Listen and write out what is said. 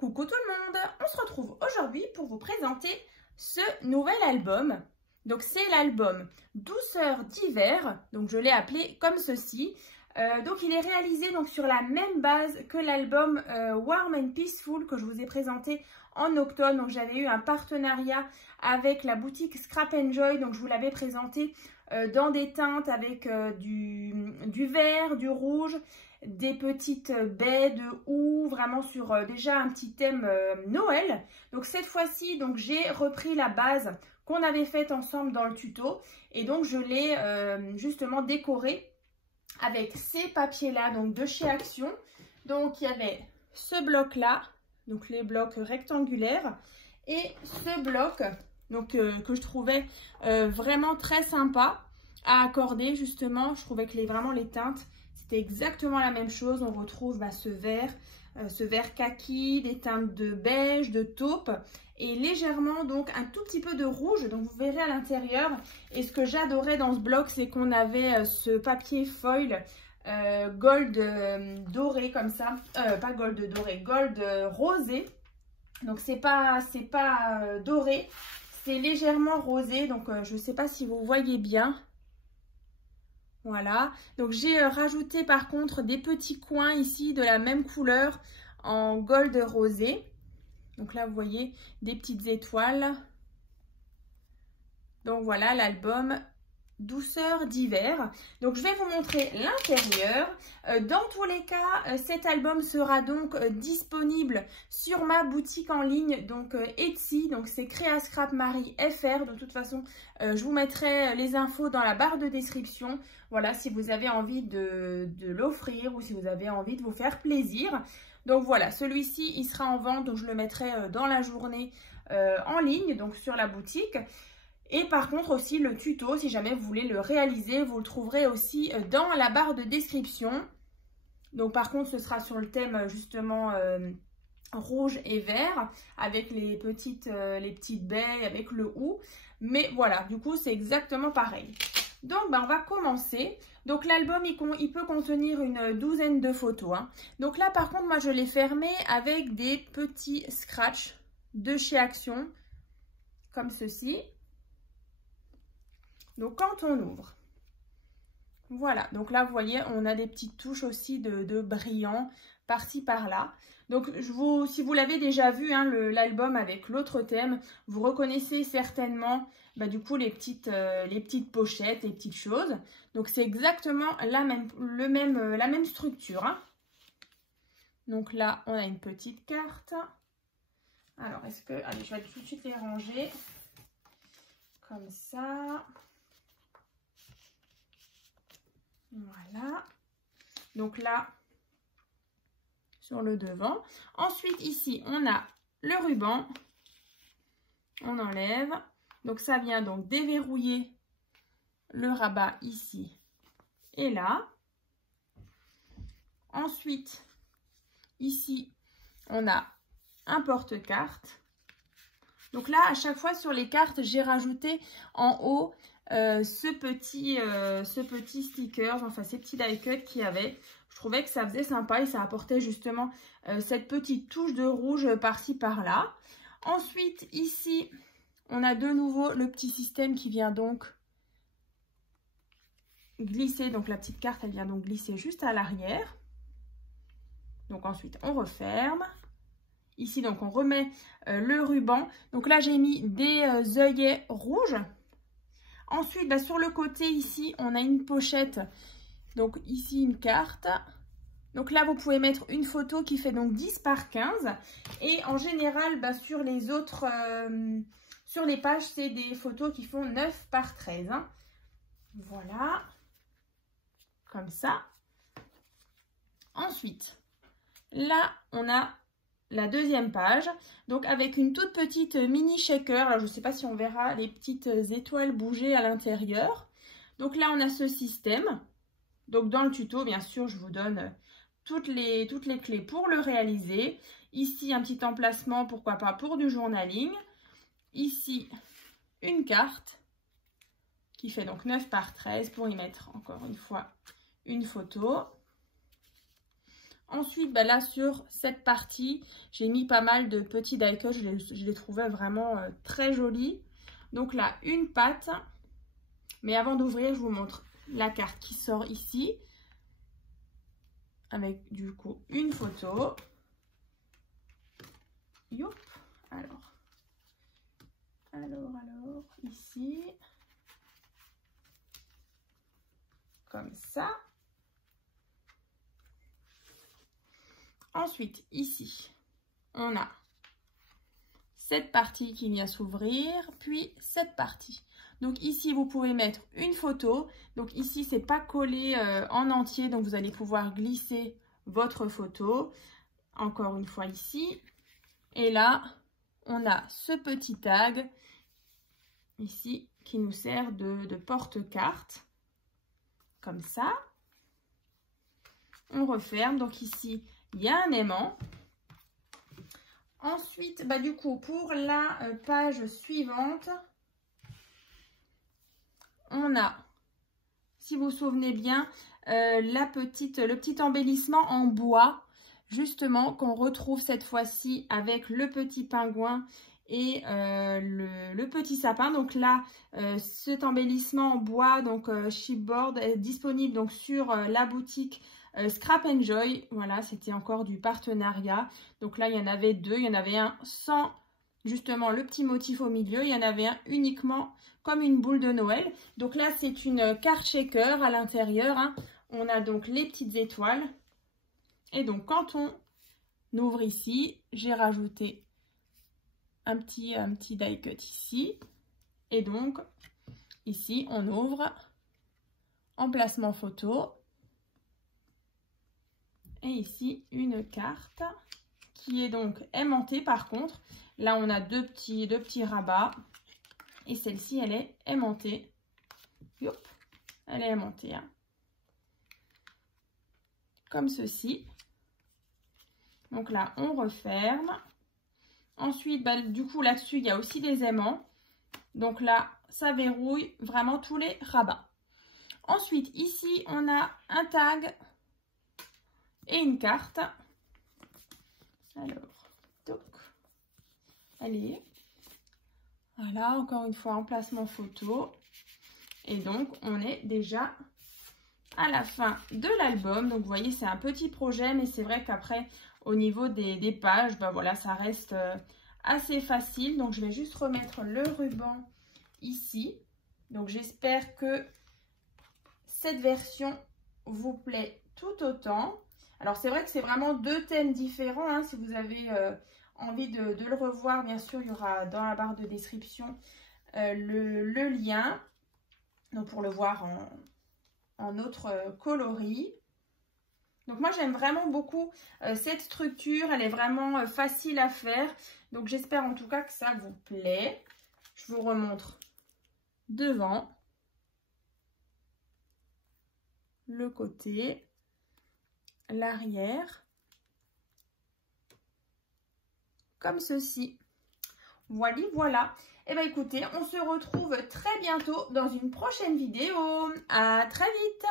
Coucou tout le monde, on se retrouve aujourd'hui pour vous présenter ce nouvel album. Donc c'est l'album Douceur d'hiver, donc je l'ai appelé comme ceci. Donc il est réalisé donc sur la même base que l'album Warm and Peaceful que je vous ai présenté en octobre. Donc j'avais eu un partenariat avec la boutique Scrap Enjoy, donc je vous l'avais présenté dans des teintes avec du vert, du rouge, des petites baies de houx, vraiment sur déjà un petit thème Noël. Donc cette fois-ci, donc j'ai repris la base qu'on avait faite ensemble dans le tuto et donc je l'ai justement décorée avec ces papiers là, donc de chez Action. Donc il y avait ce bloc là, donc les blocs rectangulaires, et ce bloc donc que je trouvais vraiment très sympa à accorder. Justement, je trouvais que vraiment les teintes c'était exactement la même chose. On retrouve ce vert kaki, des teintes de beige, de taupe et légèrement donc un tout petit peu de rouge. Donc vous verrez à l'intérieur. Et ce que j'adorais dans ce bloc, c'est qu'on avait ce papier foil gold doré comme ça, pas gold doré, gold rosé. Donc c'est pas doré, c'est légèrement rosé. Donc je sais pas si vous voyez bien. Voilà, donc j'ai rajouté par contre des petits coins ici de la même couleur en gold rosé. Donc là vous voyez des petites étoiles. Donc voilà l'album Douceur d'hiver. Donc je vais vous montrer l'intérieur. Dans tous les cas, cet album sera donc disponible sur ma boutique en ligne, donc Etsy, donc c'est Créa Scrap Marie FR. De toute façon, je vous mettrai les infos dans la barre de description. Voilà, si vous avez envie de l'offrir ou si vous avez envie de vous faire plaisir. Donc voilà, celui-ci, il sera en vente, donc je le mettrai dans la journée en ligne, donc sur la boutique. Et par contre aussi le tuto, si jamais vous voulez le réaliser, vous le trouverez aussi dans la barre de description. Donc par contre ce sera sur le thème justement rouge et vert avec les petites baies avec le houx. Mais voilà, du coup c'est exactement pareil. Donc on va commencer. Donc l'album il peut contenir une douzaine de photos. Donc là par contre moi je l'ai fermé avec des petits scratchs de chez Action comme ceci. Donc quand on ouvre, voilà, donc là vous voyez on a des petites touches aussi de brillant par-ci par-là. Donc si vous l'avez déjà vu l'album avec l'autre thème, vous reconnaissez certainement du coup les petites pochettes, les petites choses. Donc c'est exactement la même structure. Donc là on a une petite carte. Alors allez, je vais tout de suite les ranger comme ça. Voilà, donc là sur le devant. Ensuite ici on a le ruban, on enlève, donc ça vient donc déverrouiller le rabat ici et là. Ensuite ici on a un porte-carte. Donc là à chaque fois sur les cartes j'ai rajouté en haut ce petit sticker, enfin ces petits die cuts qu'il y avait. Je trouvais que ça faisait sympa et ça apportait justement cette petite touche de rouge par-ci par-là. Ensuite ici on a de nouveau le petit système qui vient donc glisser, donc la petite carte elle vient donc glisser juste à l'arrière. Donc ensuite on referme. Ici donc on remet le ruban. Donc là j'ai mis des œillets rouges. Ensuite, sur le côté ici, on a une pochette. Donc ici, une carte. Donc là, vous pouvez mettre une photo qui fait donc 10 par 15. Et en général, sur les autres, sur les pages, c'est des photos qui font 9 par 13. Voilà. Comme ça. Ensuite, là, on a la deuxième page, donc avec une toute petite mini shaker. Alors je ne sais pas si on verra les petites étoiles bouger à l'intérieur. Donc là on a ce système. Donc dans le tuto bien sûr je vous donne toutes les clés pour le réaliser. Ici un petit emplacement, pourquoi pas pour du journaling. Ici une carte qui fait donc 9 par 13 pour y mettre encore une fois une photo. Ensuite, bah là, sur cette partie, j'ai mis pas mal de petits die-cut. Je les trouvais vraiment très jolis. Donc là, une patte. Mais avant d'ouvrir, je vous montre la carte qui sort ici. Avec du coup une photo. Youp. Alors, ici. Comme ça. Ensuite, ici, on a cette partie qui vient s'ouvrir, puis cette partie. Donc ici, vous pouvez mettre une photo. Donc ici, c'est pas collé en entier, donc vous allez pouvoir glisser votre photo. Encore une fois ici. Et là, on a ce petit tag ici qui nous sert de porte-carte. Comme ça. On referme. Donc ici, il y a un aimant. Ensuite, bah du coup, pour la page suivante, on a, si vous vous souvenez bien, le petit embellissement en bois, justement, qu'on retrouve cette fois-ci avec le petit pingouin et le petit sapin. Donc là, cet embellissement en bois, donc chipboard, est disponible donc sur la boutique Scrap Enjoy. Voilà, c'était encore du partenariat. Donc là, il y en avait deux. Il y en avait un sans justement le petit motif au milieu. Il y en avait un uniquement comme une boule de Noël. Donc là, c'est une carte shaker à l'intérieur. Hein. On a donc les petites étoiles. Et donc, quand on ouvre ici, j'ai rajouté un petit die cut ici. Et donc, ici, on ouvre emplacement photo. Et ici, une carte qui est donc aimantée par contre. Là, on a deux petits rabats. Et celle-ci, elle est aimantée. Youp, elle est aimantée. Hein. Comme ceci. Donc là, on referme. Ensuite, bah, du coup, là-dessus, il y a aussi des aimants. Donc là, ça verrouille vraiment tous les rabats. Ensuite, ici, on a un tag et une carte. Alors, donc, allez. Voilà, encore une fois, emplacement photo. Et donc, on est déjà à la fin de l'album. Donc, vous voyez, c'est un petit projet, mais c'est vrai qu'après, au niveau des pages, ben voilà, ça reste assez facile. Donc, je vais juste remettre le ruban ici. Donc, j'espère que cette version vous plaît tout autant. Alors, c'est vrai que c'est vraiment deux thèmes différents. Hein. Si vous avez envie de le revoir, bien sûr, il y aura dans la barre de description le lien. Donc, pour le voir en autre coloris. Donc moi j'aime vraiment beaucoup cette structure, elle est vraiment facile à faire. Donc j'espère en tout cas que ça vous plaît. Je vous remontre devant, le côté, l'arrière, comme ceci. Voilà. Et bien écoutez, on se retrouve très bientôt dans une prochaine vidéo. À très vite!